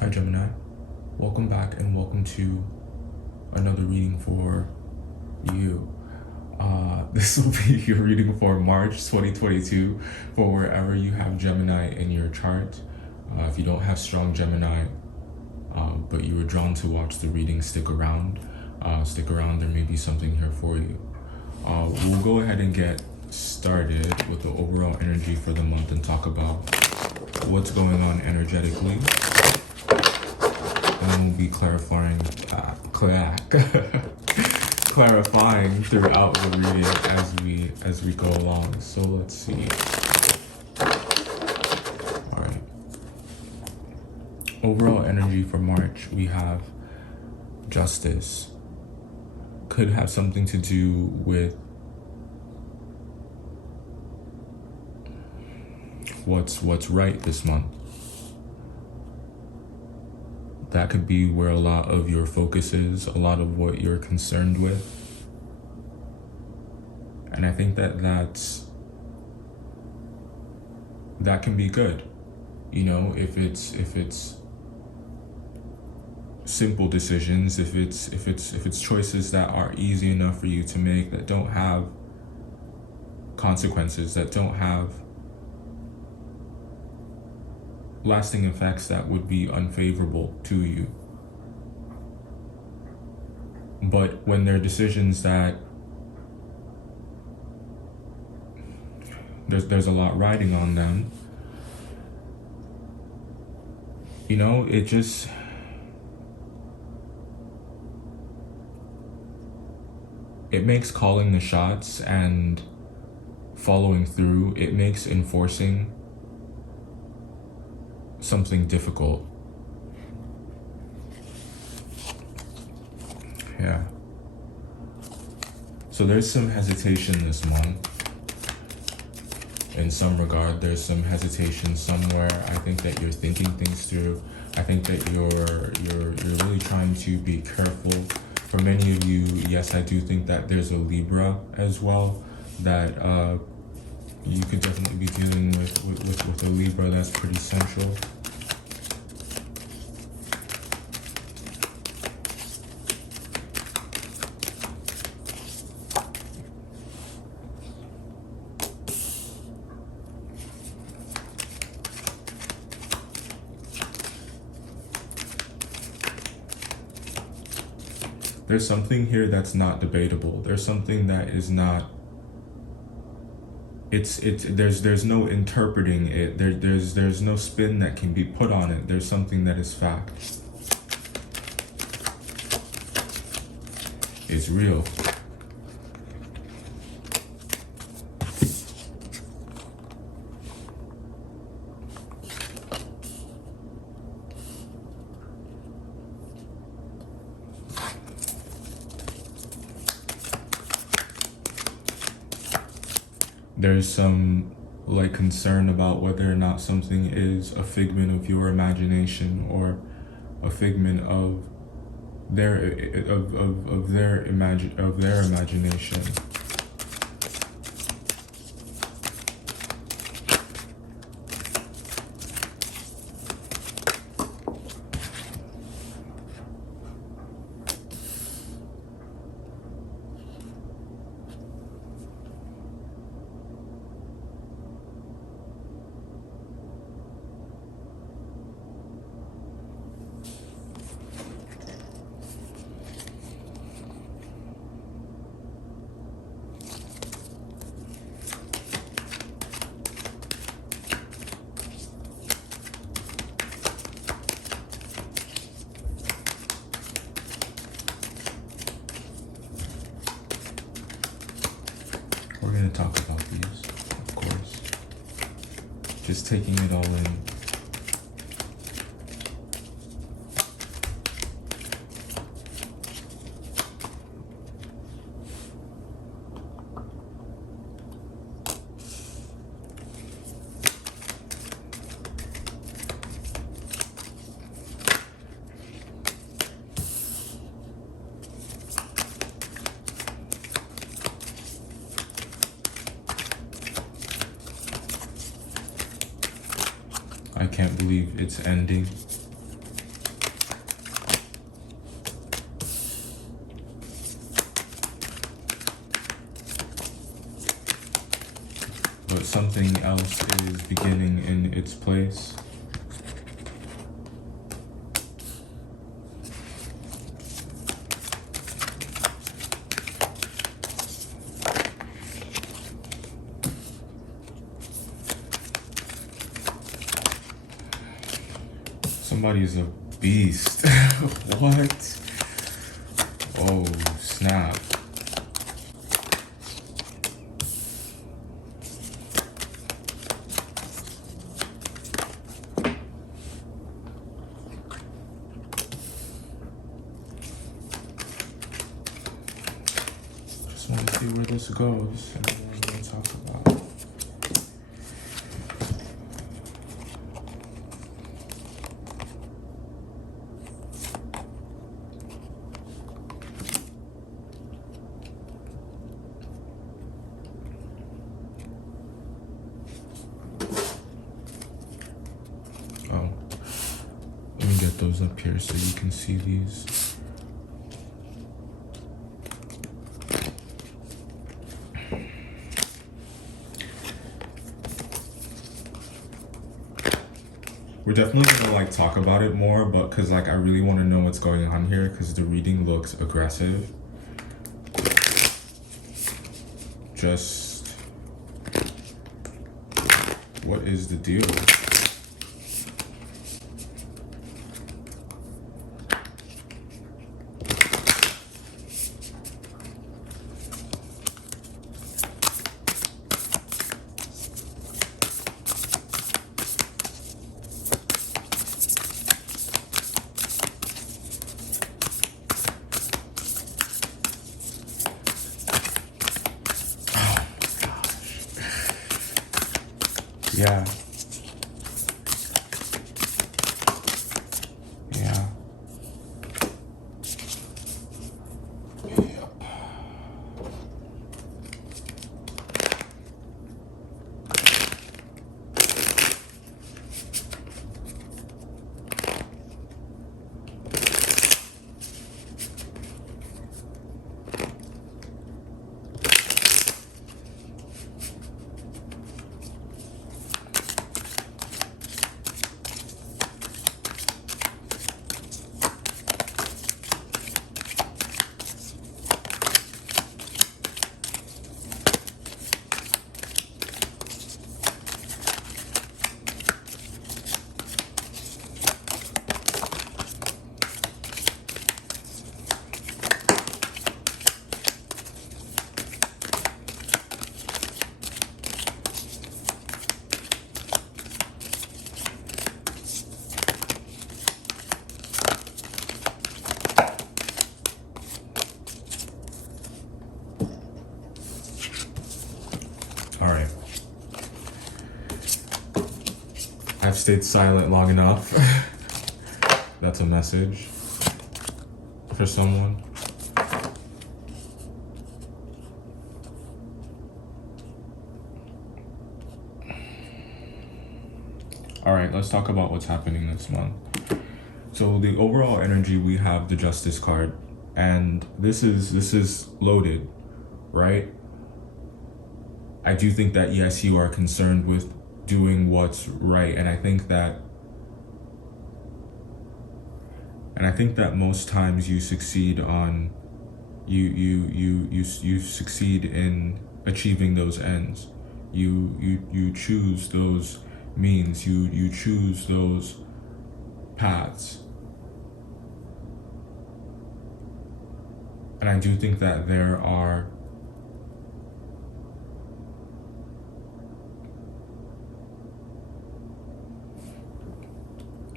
Hi Gemini, welcome back and welcome to another reading for you. This will be your reading for March 2022 for wherever you have Gemini in your chart. If you don't have strong Gemini, but you were drawn to watch the reading, stick around. There may be something here for you. We'll go ahead and get started with the overall energy for the month and talk about what's going on energetically. And we'll be clarifying throughout the reading as we go along. So let's see. All right. Overall energy for March, we have Justice. Could have something to do with what's right this month. That could be where a lot of your focus is, a lot of what you're concerned with. And I think that can be good. You know, if it's simple decisions, if it's choices that are easy enough for you to make, that don't have consequences, that don't have lasting effects that would be unfavorable to you. But when there are decisions that there's a lot riding on them, you know, it makes calling the shots and following through, it makes enforcing something difficult. Yeah. So there's some hesitation this month. In some regard, there's some hesitation somewhere. I think that you're thinking things through. I think that you're really trying to be careful. For many of you, yes, I do think that there's a Libra as well, that you could definitely be dealing with a Libra. That's pretty central. There's something here that's not debatable. There's something that is not, there's no interpreting it. There's no spin that can be put on it. There's something that is fact. It's real. There's some concern about whether or not something is a figment of your imagination or a figment of their imagination. We're going to talk about these, of course. Just taking it all in. I can't believe it's ending. but something else is beginning in its place. Somebody's a beast. What? Oh, snap. Just want to see where this goes and what we're going to talk about. Those up here so you can see these. We're definitely gonna like talk about it more, but because like I really want to know what's going on here because the reading looks aggressive. Just what is the deal? Yeah. Yeah. Yep. All right. I've stayed silent long enough. That's a message for someone. All right, let's talk about what's happening this month. So the overall energy, we have the Justice card, and this is loaded, right? I do think that yes, you are concerned with doing what's right, and I think that most times you succeed on you succeed in achieving those ends. You choose those means, you choose those paths. And I do think that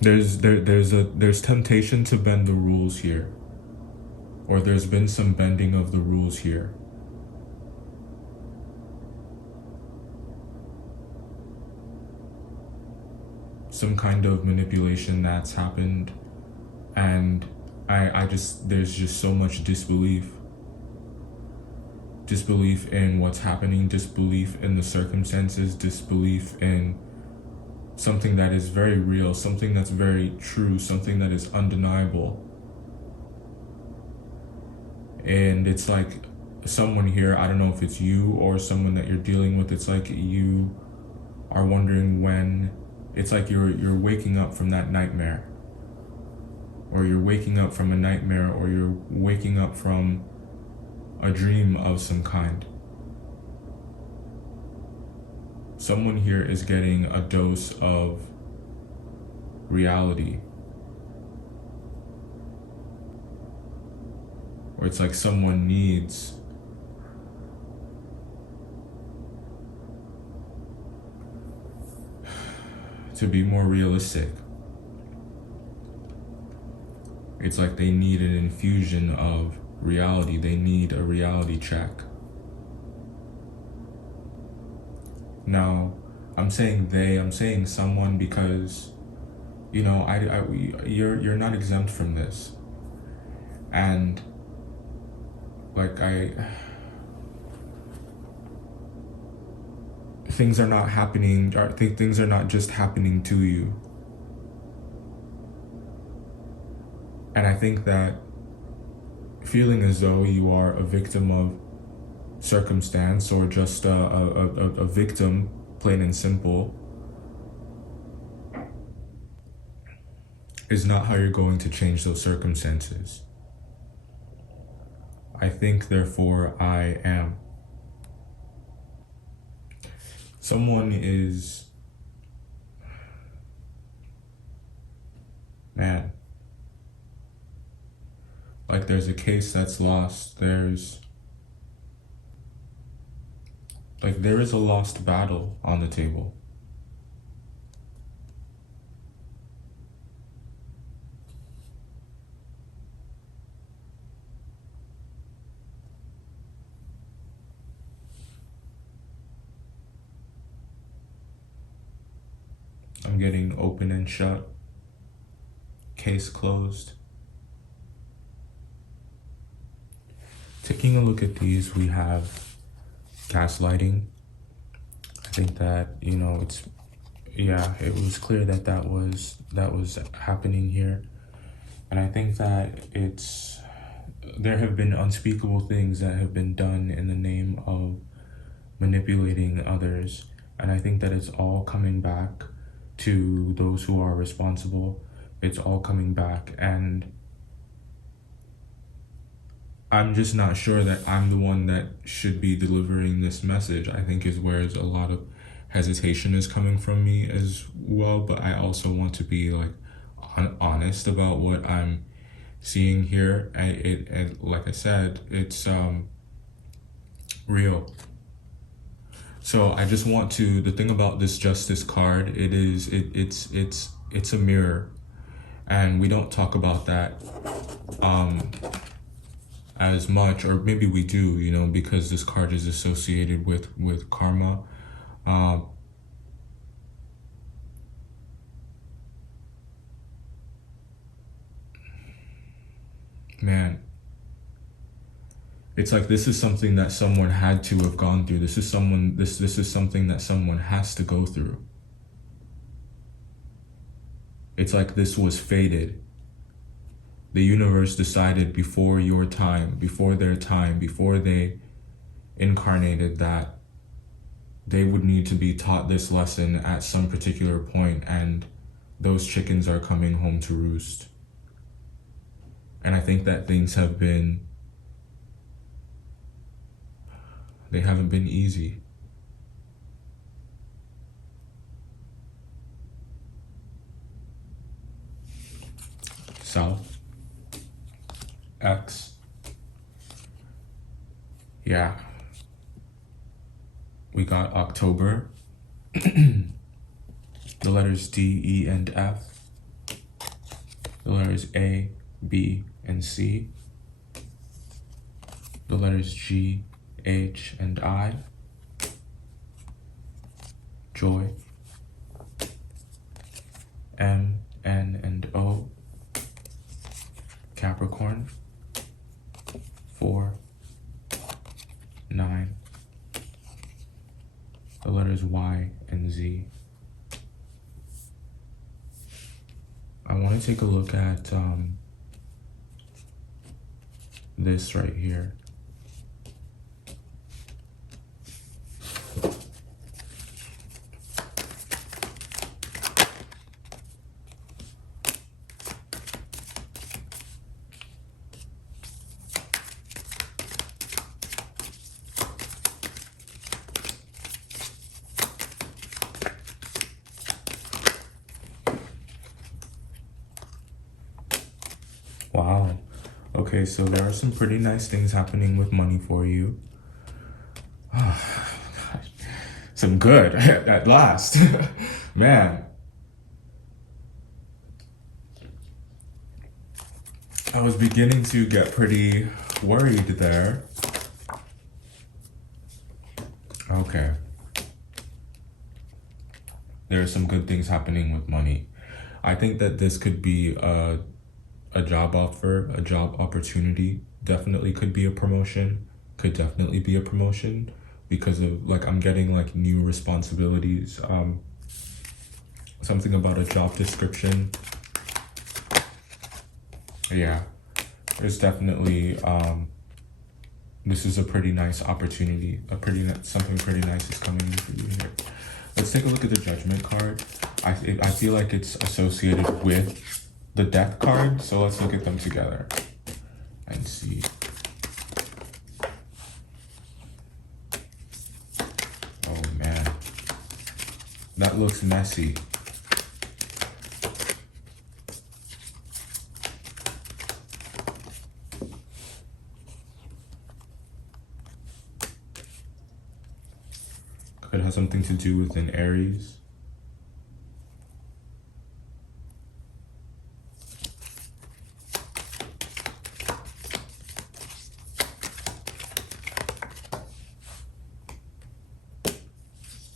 there's temptation to bend the rules here, or there's been some bending of the rules here. Some kind of manipulation that's happened, and there's just so much disbelief in what's happening, disbelief in the circumstances, disbelief in something that is very real, something that's very true, something that is undeniable. And it's like someone here, I don't know if it's you or someone that you're dealing with, it's like you are wondering when, it's like you're waking up from that nightmare, or you're waking up from a nightmare, or you're waking up from a dream of some kind. Someone here is getting a dose of reality. Or it's like someone needs to be more realistic. It's like they need an infusion of reality. They need a reality check. Now, I'm saying I'm saying someone because, you know, you're not exempt from this. And like things are not happening, or things are not just happening to you. And I think that feeling as though you are a victim of circumstance, or just a victim, plain and simple, is not how you're going to change those circumstances. I think, therefore I am. Someone is, man, like there's a case that's lost. There is a lost battle on the table. I'm getting open and shut, case closed. Taking a look at these, we have gaslighting. I think that, you know, it was clear that that was happening here. And I think that there have been unspeakable things that have been done in the name of manipulating others. And I think that it's all coming back to those who are responsible. It's all coming back, and I'm just not sure that I'm the one that should be delivering this message, I think, is where a lot of hesitation is coming from me as well. But I also want to be like honest about what I'm seeing here. And like I said, it's real. So I just want to, the thing about this Justice card, it's a mirror, and we don't talk about that as much, or maybe we do, you know, because this card is associated with karma. Man, it's like this is something that someone had to have gone through. This is something that someone has to go through. It's like this was fated. The universe decided before your time, before their time, before they incarnated, that they would need to be taught this lesson at some particular point, and those chickens are coming home to roost. And I think that things haven't been easy. South. X. Yeah. We got October. The letters D, E, and F. The letters A, B, and C. The letters G, H, and I. Joy. M, N, and O. Capricorn. 4, 9. The letters Y and Z. I want to take a look at this right here. Wow. Okay, so there are some pretty nice things happening with money for you. Some good at last. Man, I was beginning to get pretty worried there. Okay. There are some good things happening with money. I think that this could be a job offer, a job opportunity. Definitely could be a promotion. Could definitely be a promotion because of like I'm getting like new responsibilities. Something about a job description. Yeah, there's definitely this is a pretty nice opportunity. Something pretty nice is coming in for you here. Let's take a look at the Judgment card. I feel like it's associated with the Death card, so let's look at them together and see. Oh man, that looks messy. Could have something to do with an Aries.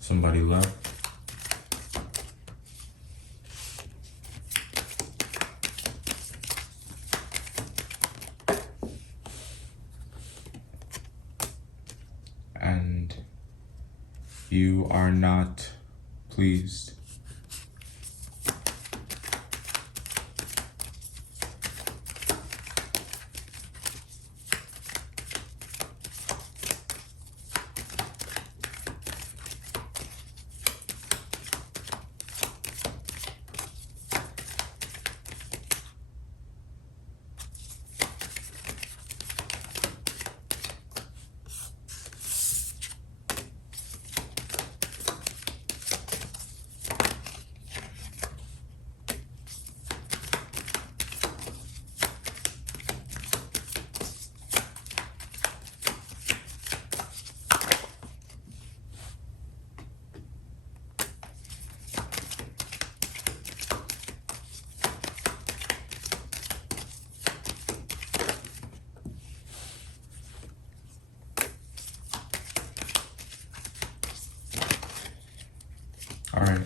Somebody left. And you are not pleased. All right.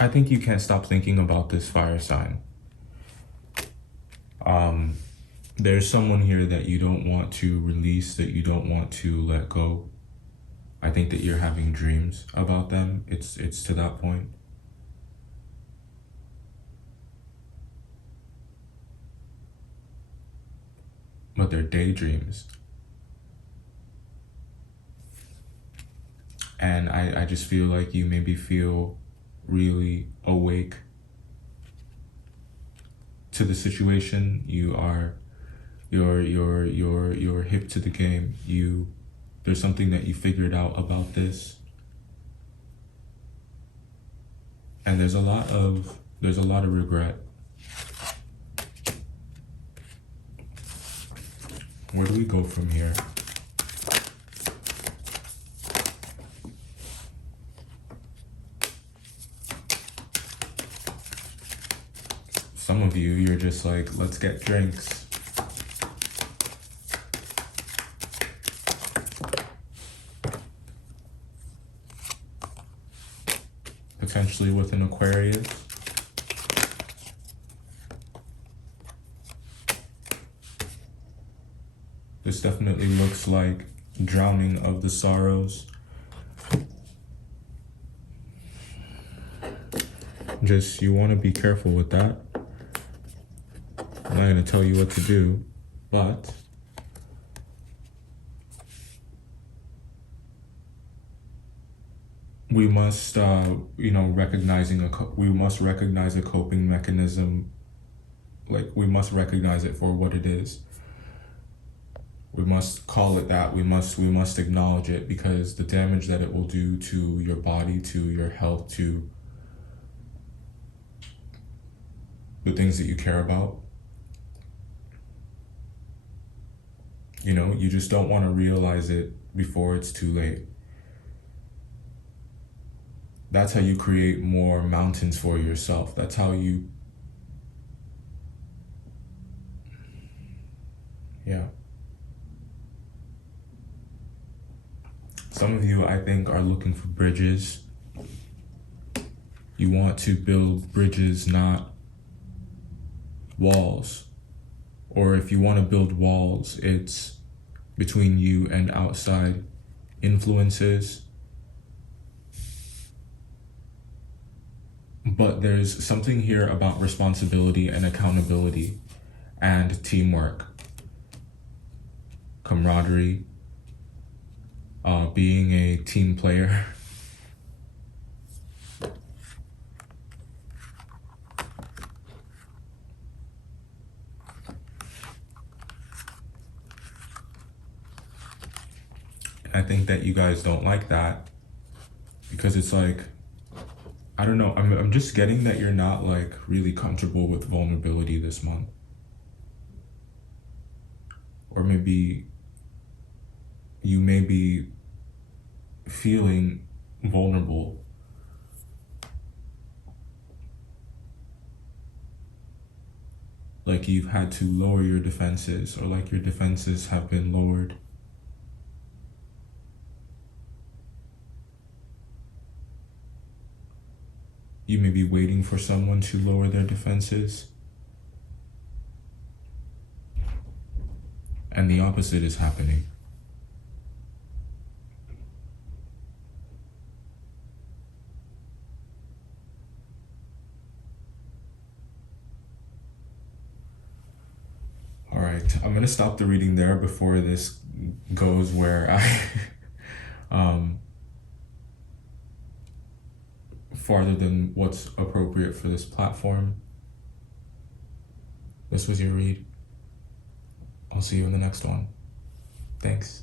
I think you can't stop thinking about this fire sign. There's someone here that you don't want to release, that you don't want to let go. I think that you're having dreams about them. It's to that point. But they're daydreams. And I just feel like you maybe feel really awake to the situation. You're hip to the game. There's something that you figured out about this. And there's a lot of regret. Where do we go from here? Some of you, you're just like, let's get drinks. Potentially with an Aquarius. This definitely looks like drowning of the sorrows. Just, you want to be careful with that. I'm not going to tell you what to do, but we must, recognize a coping mechanism. Like, we must recognize it for what it is. We must call it that. We must acknowledge it, because the damage that it will do to your body, to your health, to the things that you care about, you know, you just don't want to realize it before it's too late. That's how you create more mountains for yourself. That's how you, yeah. Some of you, I think, are looking for bridges. You want to build bridges, not walls. Or if you want to build walls, it's between you and outside influences. But there's something here about responsibility and accountability and teamwork, camaraderie, being a team player. I think that you guys don't like that, because it's like, I don't know, I'm just getting that you're not like really comfortable with vulnerability this month. Or maybe you may be feeling vulnerable. Like you've had to lower your defenses, or like your defenses have been lowered. You may be waiting for someone to lower their defenses. And the opposite is happening. All right, I'm gonna stop the reading there before this goes where I farther than what's appropriate for this platform. This was your read. I'll see you in the next one. Thanks.